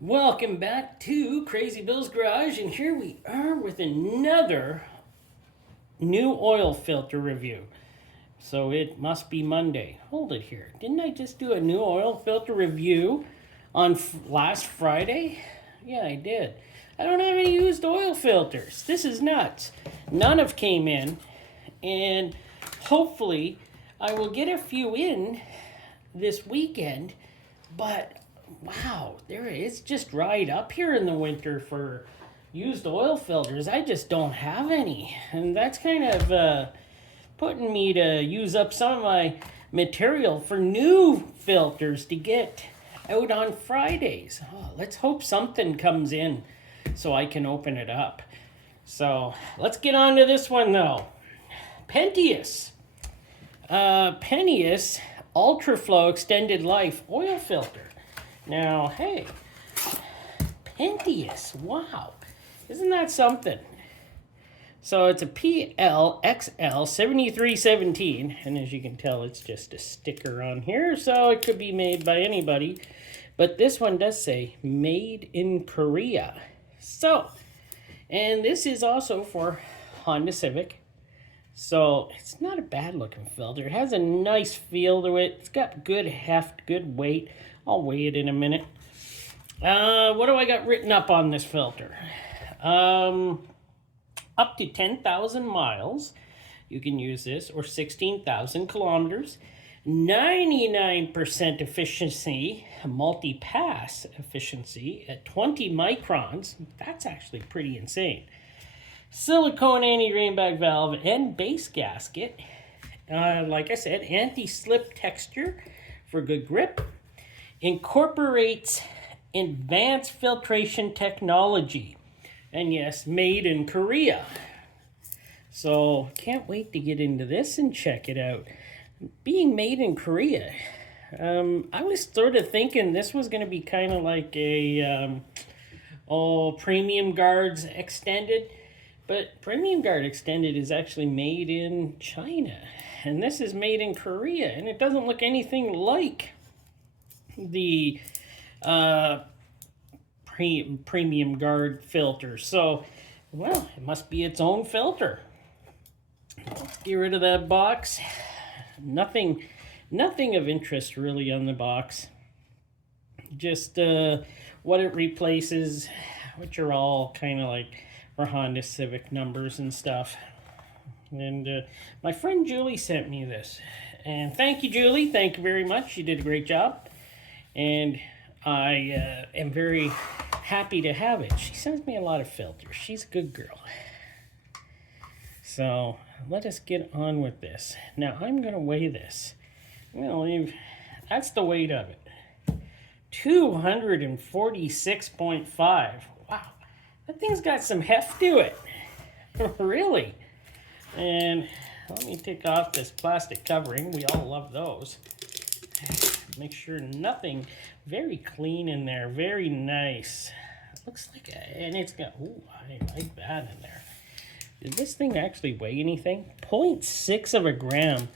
Welcome back to Crazy Bill's Garage, and here we are with another new oil filter review. So it must be Monday. Hold it here. Didn't I just do a new oil filter review on last Friday? Yeah, I did. I don't have any used oil filters. This is nuts. None have came in, and hopefully I will get a few in this weekend, but wow, it's just dried up here in the winter for used oil filters. I just don't have any. And that's kind of putting me to use up some of my material for new filters to get out on Fridays. Oh, let's hope something comes in so I can open it up. So let's get on to this one though. Pentius. Pentius Ultra Flow Extended Life Oil Filter. Now, hey, Pentius, wow, isn't that something? So it's a PLXL 7317, and as you can tell, it's just a sticker on here, so it could be made by anybody, but this one does say made in Korea. So, and this is also for Honda Civic, so it's not a bad looking filter. It has a nice feel to it. It's got good heft, good weight. I'll weigh it in a minute. What do I got written up on this filter? Up to 10,000 miles you can use this, or 16,000 kilometers. 99% efficiency, multi-pass efficiency at 20 microns. That's actually pretty insane. Silicone anti-rainback valve and base gasket. Like I said, anti-slip texture for good grip. Incorporates advanced filtration technology. And yes, made in Korea. So, can't wait to get into this and check it out. Being made in Korea, I was sort of thinking this was going to be kind of like a Premium Guards Extended. But Premium Guard Extended is actually made in China. And this is made in Korea. And it doesn't look anything like the Premium Guard filter. So, well, it must be its own filter. Let's get rid of that box. Nothing of interest really on the box. Just what it replaces, which are all kind of like for Honda Civic numbers and stuff. And my friend Julie sent me this. And thank you, Julie. Thank you very much. You did a great job. And I am very happy to have it. She sends me a lot of filters. She's a good girl. So let us get on with this. Now I'm going to weigh this. That's the weight of it. 246.5. Wow. That thing's got some heft to it. Really. And let me take off this plastic covering. We all love those. Make sure nothing, very clean in there, very nice. It looks like, and it's got, ooh, I like that in there. Did this thing actually weigh anything? 0.6 of a gram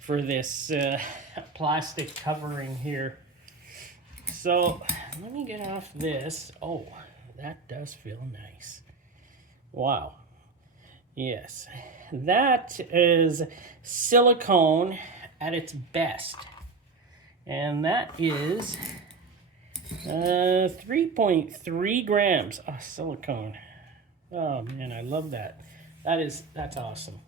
for this plastic covering here. So let me get off this. Oh, that does feel nice. Wow. Yes, that is silicone at its best. And that is 3.3 grams of silicone. Oh man, I love that. That's awesome.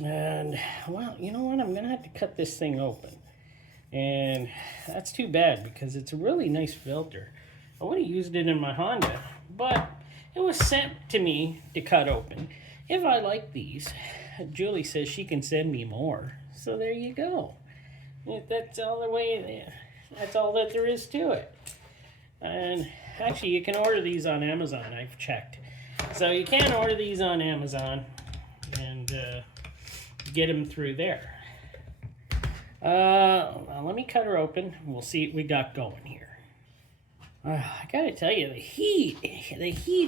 And well, you know what? I'm gonna have to cut this thing open. And that's too bad because it's a really nice filter. I would have used it in my Honda, but it was sent to me to cut open. If I like these, Julie says she can send me more. So there you go. That's all that's all that there is to it. And actually, you can order these on Amazon. I've checked. So you can order these on Amazon and get them through there. Let me cut her open. We'll see what we got going here. I gotta tell you, the heat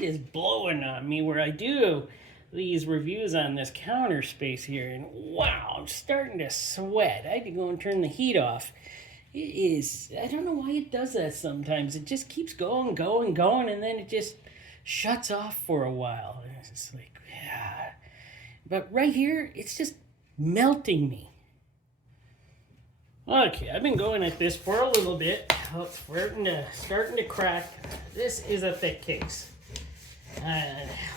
is blowing on me where I do these reviews on this counter space here, and wow, I'm starting to sweat. I had to go and turn the heat off. It is. I don't know why it does that sometimes. It just keeps going, going, going, and then it just shuts off for a while. And it's just like, yeah. But right here, it's just melting me. Okay, I've been going at this for a little bit. Oh, it's starting to crack. This is a thick case.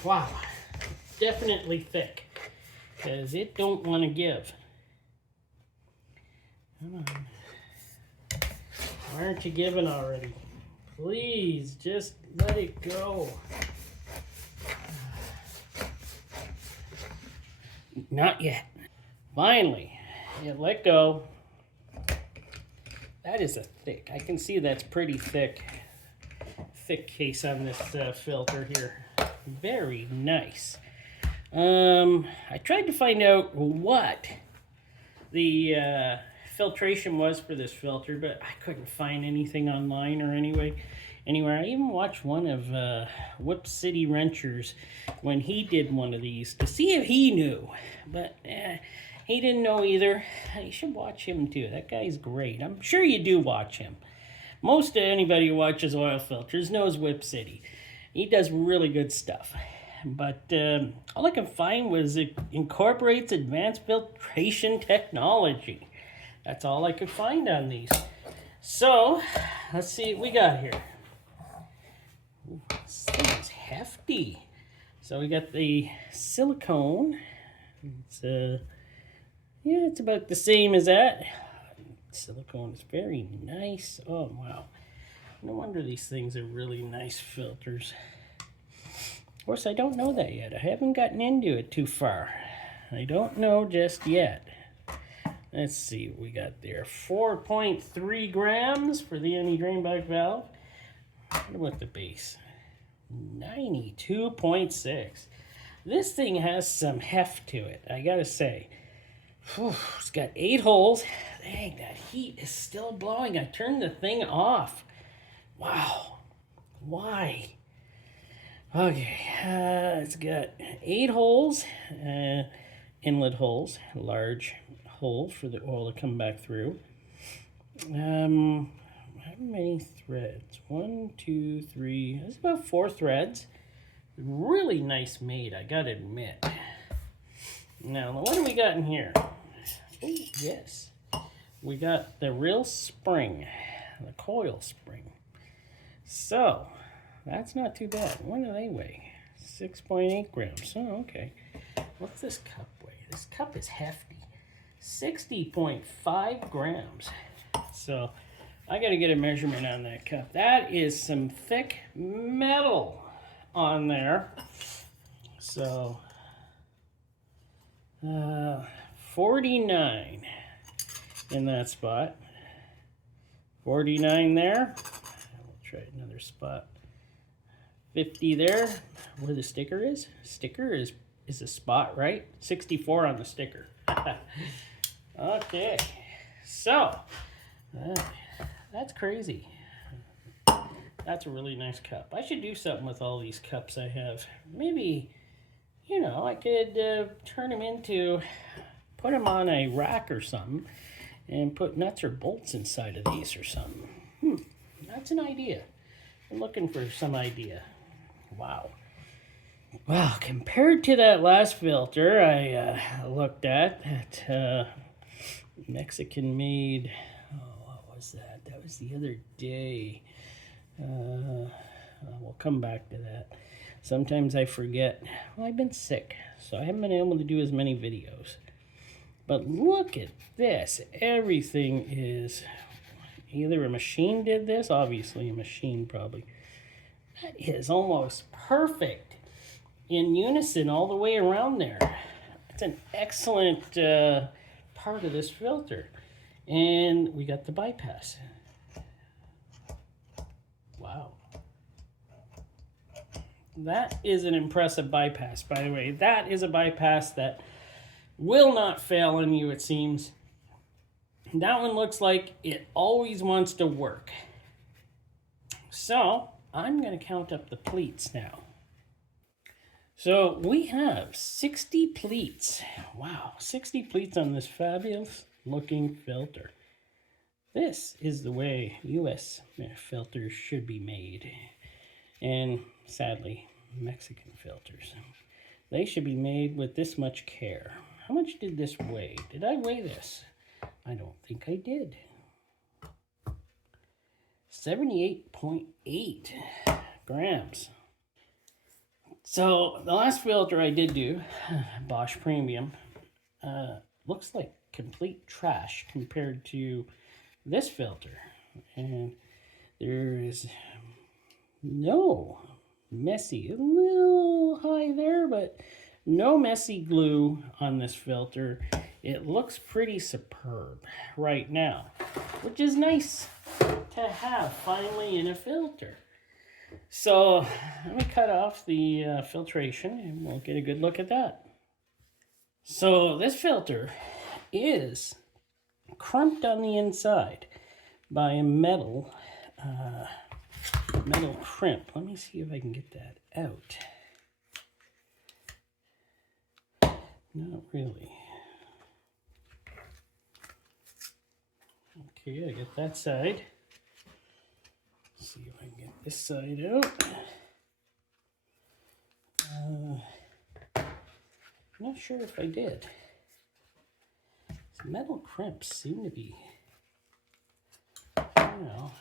Wow, definitely thick, because it don't want to give. Come on. Why aren't you giving already? Please, just let it go. Not yet. Finally, it let go. That is a thick. I can see that's pretty thick case on this filter here. Very nice. I tried to find out what the filtration was for this filter, but I couldn't find anything online or anywhere. I even watched one of Whip City Wrenchers when he did one of these to see if he knew, but he didn't know either. You should watch him too. That guy's great. I'm sure you do watch him. Most anybody who watches oil filters knows Whip City. He does really good stuff. But all I can find was it incorporates advanced filtration technology. That's all I could find on these. So, let's see what we got here. Ooh, this thing is hefty. So we got the silicone. It's yeah, it's about the same as that. Silicone is very nice. Oh, wow. No wonder these things are really nice filters. Of course, I don't know that yet. I haven't gotten into it too far. I don't know just yet. Let's see what we got there. 4.3 grams for the anti-drain back valve. What about the base? 92.6. This thing has some heft to it, I gotta say. Whew, it's got 8 holes. Dang, that heat is still blowing. I turned the thing off. Wow. Why? Okay, it's got 8 holes, inlet holes, large hole for the oil to come back through. How many threads? 1, 2, 3. That's about 4 threads. Really nice made, I gotta admit. Now, what do we got in here? Oh, yes. We got the real spring, the coil spring. So, that's not too bad. What do they weigh? 6.8 grams. Oh, okay. What's this cup weigh? This cup is hefty. 60.5 grams. So, I got to get a measurement on that cup. That is some thick metal on there. So, 49 in that spot. 49 there. We'll try another spot. 50 there, where the sticker is. Sticker is a spot, right? 64 on the sticker. Okay, so that's crazy. That's a really nice cup. I should do something with all these cups I have. Maybe, you know, I could turn them into, put them on a rack or something, and put nuts or bolts inside of these or something. That's an idea. I'm looking for some idea. Wow. Well, compared to that last filter I looked at, that Mexican made, what was that? That was the other day. We'll come back to that. Sometimes I forget. Well, I've been sick, so I haven't been able to do as many videos. But look at this. Everything is, either a machine did this, obviously a machine probably. That is almost perfect in unison all the way around there. It's an excellent part of this filter. And we got the bypass. Wow. That is an impressive bypass, by the way. That is a bypass that will not fail on you, it seems. That one looks like it always wants to work. So, I'm going to count up the pleats now. So, we have 60 pleats. Wow, 60 pleats on this fabulous looking filter. This is the way US filters should be made. And sadly, Mexican filters. They should be made with this much care. How much did this weigh? Did I weigh this? I don't think I did. 78.8 grams. So the last filter I did do, Bosch Premium, looks like complete trash compared to this filter. And there is no messy, a little high there, but no messy glue on this filter. It looks pretty superb right now, which is nice to have finally in a filter. So let me cut off the filtration and we'll get a good look at that. So this filter is crimped on the inside by a metal crimp. Let me see if I can get that out. Not really. Okay, I get that side. Let's see if I can get this side out. I'm not sure if I did. These metal crimps seem to be, you know,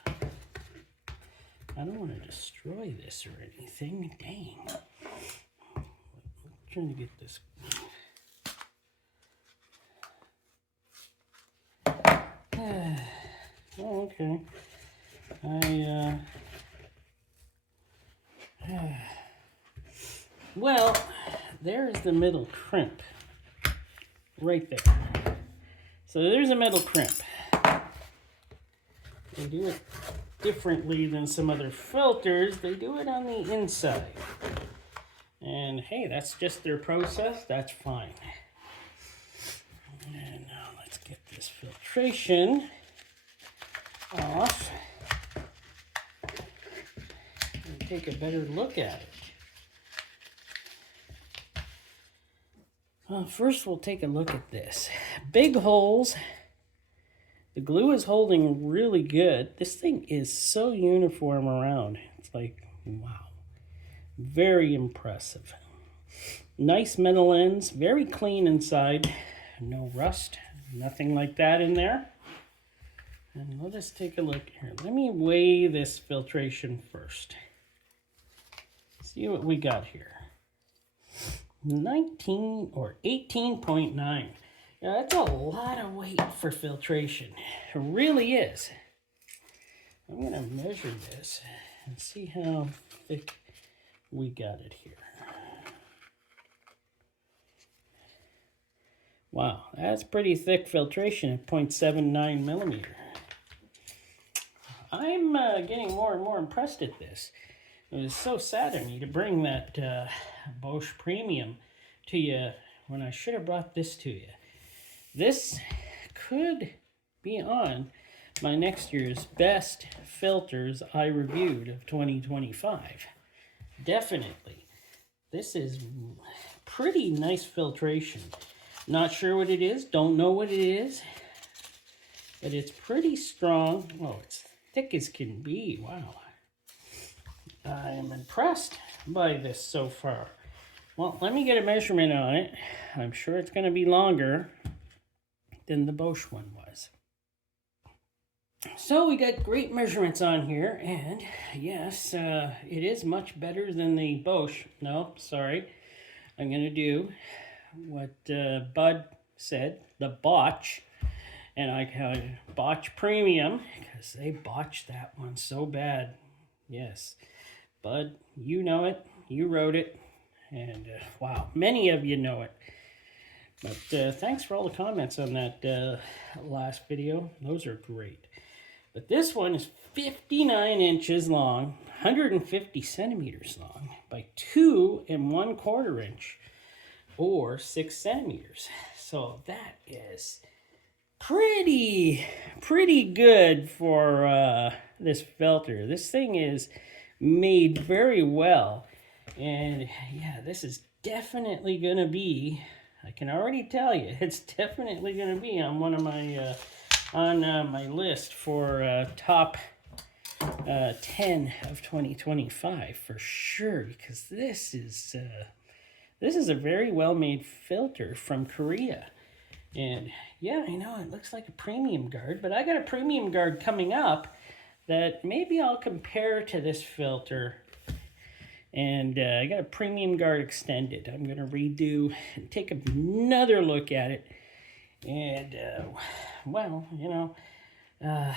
I don't want to destroy this or anything. Dang. I'm trying to get this. Oh, okay. Well, there's the middle crimp. Right there. So there's a metal crimp. They do it differently than some other filters. They do it on the inside. And hey, that's just their process. That's fine. And now let's get this filtration off and take a better look at it. Well, first we'll take a look at this. Big holes. The glue is holding really good. This thing is so uniform around. It's like, wow. Very impressive. Nice metal ends. Very clean inside. No rust. Nothing like that in there. And let us take a look here. Let me weigh this filtration first. See what we got here. 19 or 18.9. Now that's a lot of weight for filtration. It really is. I'm going to measure this and see how thick we got it here. Wow, that's pretty thick filtration at 0.79 millimeter. I'm getting more and more impressed at this. It was so sad of me to bring that Bosch Premium to you when I should have brought this to you. This could be on my next year's best filters I reviewed of 2025. Definitely. This is pretty nice filtration. Not sure what it is, don't know what it is, but it's pretty strong. Oh, it's thick as can be. Wow. I am impressed by this so far. Well, let me get a measurement on it. I'm sure it's going to be longer than the Bosch one was. So we got great measurements on here, and yes, it is much better than the Bosch. No, sorry. I'm going to do what Bud said, the botch, and I call it Botch Premium, because they botched that one so bad. Yes. Bud, you know it, you wrote it, and wow, many of you know it. But thanks for all the comments on that last video. Those are great. But this one is 59 inches long, 150 centimeters long, by 2 1/4 inch, or 6 centimeters. So that is pretty good for this filter. This thing is made very well, and yeah, this is definitely gonna be, I can already tell you, it's definitely gonna be on one of my on my list for top 10 of 2025 for sure, because this is a very well made filter from Korea. And yeah, I know it looks like a premium guard, but I got a premium guard coming up that maybe I'll compare to this filter. And I got a premium guard extended. I'm going to redo and take another look at it. And, well, you know,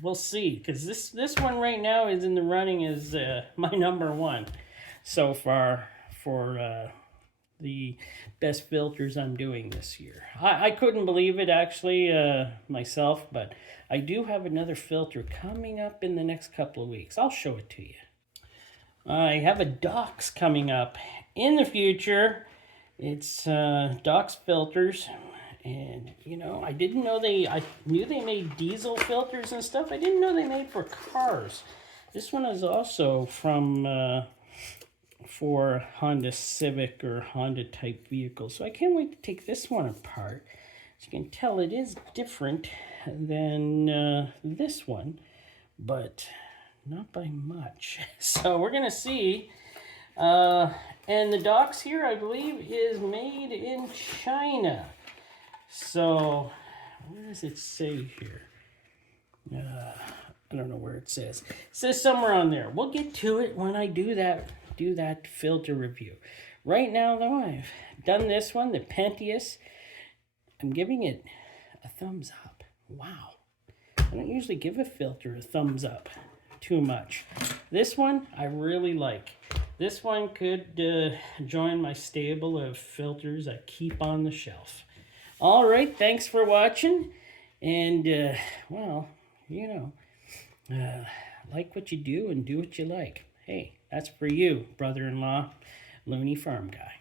we'll see. Because this one right now is in the running as my number one so far for the best filters I'm doing this year. I couldn't believe it actually myself, but I do have another filter coming up in the next couple of weeks. I'll show it to you. I have a Docs coming up in the future. It's Docs filters, and you know, I knew they made diesel filters and stuff. I didn't know they made for cars. This one is also from for Honda Civic or Honda type vehicles. So I can't wait to take this one apart. As you can tell, it is different than this one, but not by much. So we're gonna see. And the Docs here, I believe, is made in China. So where does it say here? I don't know where it says. It says somewhere on there. We'll get to it when I do that filter review. Right now though, I've done this one, the Pentius. I'm giving it a thumbs up. Wow. I don't usually give a filter a thumbs up too much. This one I really like. This one could join my stable of filters I keep on the shelf. All right, thanks for watching. And, well, you know, like what you do and do what you like. Hey, that's for you, brother-in-law, Looney Farm Guy.